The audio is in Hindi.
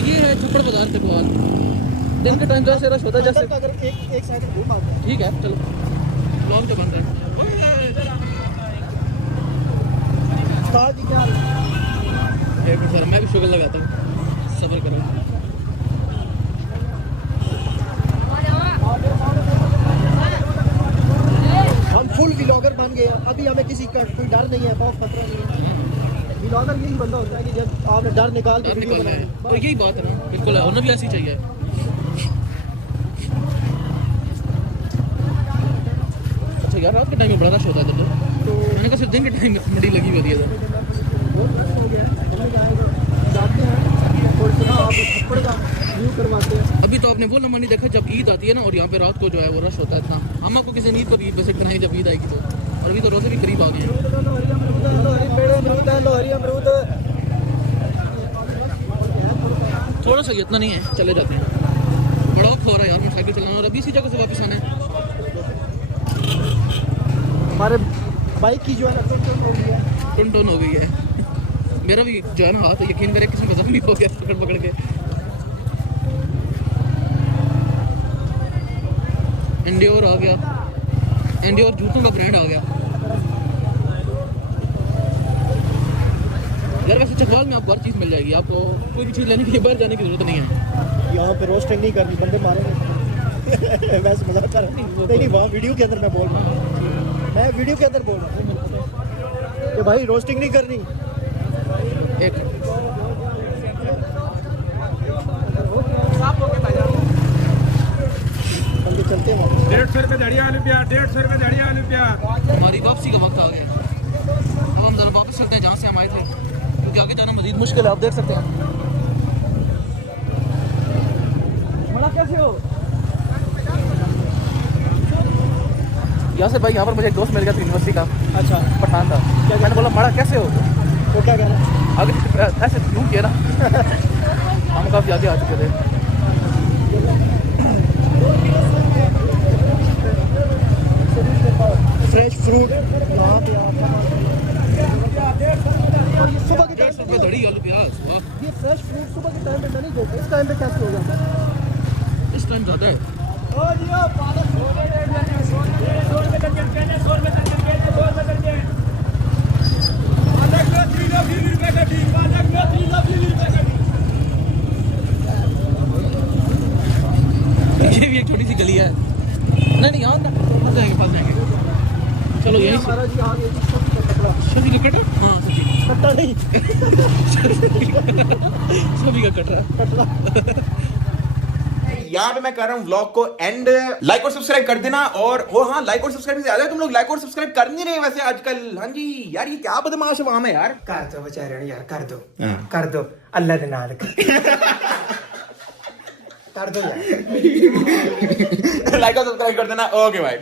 ये है छप्पड़ बाजार से बुआल। दिन के टाइम जैसे रश होता है जैसे अगर एक साइड घूम आता है। ठीक है चलो ब्लॉग तो बंद है। उस्ताद जी क्या हाल है? एक मिनट सर मैं भी शुगर लगाता हूँ सब्र करो। हम फुल व्लॉगर बन गए हैं। अभी हमें किसी का कोई डर नहीं है, बहुत खतरा नहीं है। व्लॉगर यही बंदा होता है कि जब आपने डर निकाल के वीडियो निकलना है बनानी। और यही बात है ना बिल्कुल है होना भी ऐसी चाहिए। अच्छा यार रात के टाइम में बड़ा रश होता है इधर तो मैंने कहा सिर्फ दिन के टाइम में मंडी लगी हुई है इधर। बहुत रश हो गया है। हमने कहा जाते हैं और सुना आप छप्पड़ का व्यू करवाते हैं। अभी तो आपने वो लम्हा नहीं देखा जब ईद आती है ना और यहाँ पे रात को जो है वो रश होता है इतना। हम आपको किसी ईद पर विजिट कराएंगे जब ईद आएगी तो। और अभी तो रोजे भी करीब आ गए हैं। थोड़ा सा इतना नहीं है चले जाते हैं। बड़ा वक्त हो रहा है यार मोटरसाइकिल चलाना और अभी इसी जगह से वापस आना है। हमारे बाइक की जो है ना टुन हो गई है। मेरा भी जो है ना हाथ यकीन करे किसी मजाक नहीं हो गया पकड़ पकड़ के। इंडियोर आ गया। इंडियोर जूतों का ब्रांड आ गया यार। वैसे चकवाल में आपको हर चीज़ मिल जाएगी। आपको कोई भी चीज़ लेने के लिए बाहर जाने की जरूरत नहीं है। यहाँ पे रोस्टिंग नहीं करनी, बंदे मारेंगे। वैसे मजाक कर रहा हूँ। नहीं वहाँ वीडियो के अंदर मैं बोल रहा हूँ। मैं वीडियो के अंदर बोल रहा हूँ कि भाई रोस्टिंग नहीं करनी। एक बंदे चलते हैं 150 रुपये धड़िया रुपया 150 रुपये धड़िया रुपया। हमारी वापसी का वक्त आ गया। अब हम ज़रा वापस चलते हैं जहाँ से हम आए थे क्योंकि आगे जाना मजीद मुश्किल है। आप देख सकते हैं। बड़ा कैसे हो यहाँ से भाई यहाँ पर मुझे एक दोस्त मिल गया था यूनिवर्सिटी का। अच्छा पठान था। मैंने बोला बड़ा कैसे हो तो क्या कहना आगे ऐसे यूँ किया ना। हम काफ़ी आगे आ चुके थे। फ्रेश फ्रूट यहाँ पे सुबह के टाइम 150 रुपये धड़ी आलू प्याज वाह। ये फ्रेश फ्रूट सुबह के टाइम पे नहीं देते, इस टाइम पे कैसे हो जाता है? इस टाइम ज़्यादा है। ये भी एक छोटी सी गली है। नहीं यहाँ फंस जाएंगे। चलो यहीं से हमारा जी आगे कटरा सभी का कटा। हाँ सभी कट्टा नहीं सभी का कटरा कटरा। यहाँ पे मैं कर रहा हूँ व्लॉग को एंड। लाइक और सब्सक्राइब कर देना। और वो हाँ लाइक और सब्सक्राइब से ज्यादा तुम लोग लाइक और सब्सक्राइब कर नहीं रहे वैसे आजकल। हाँ जी यार ये क्या बदमाश वाम है यार। कर दो बेचारे यार, कर दो हाँ। कर दो अल्लाह के नाल कर दो यार। लाइक और सब्सक्राइब कर देना। ओके भाई।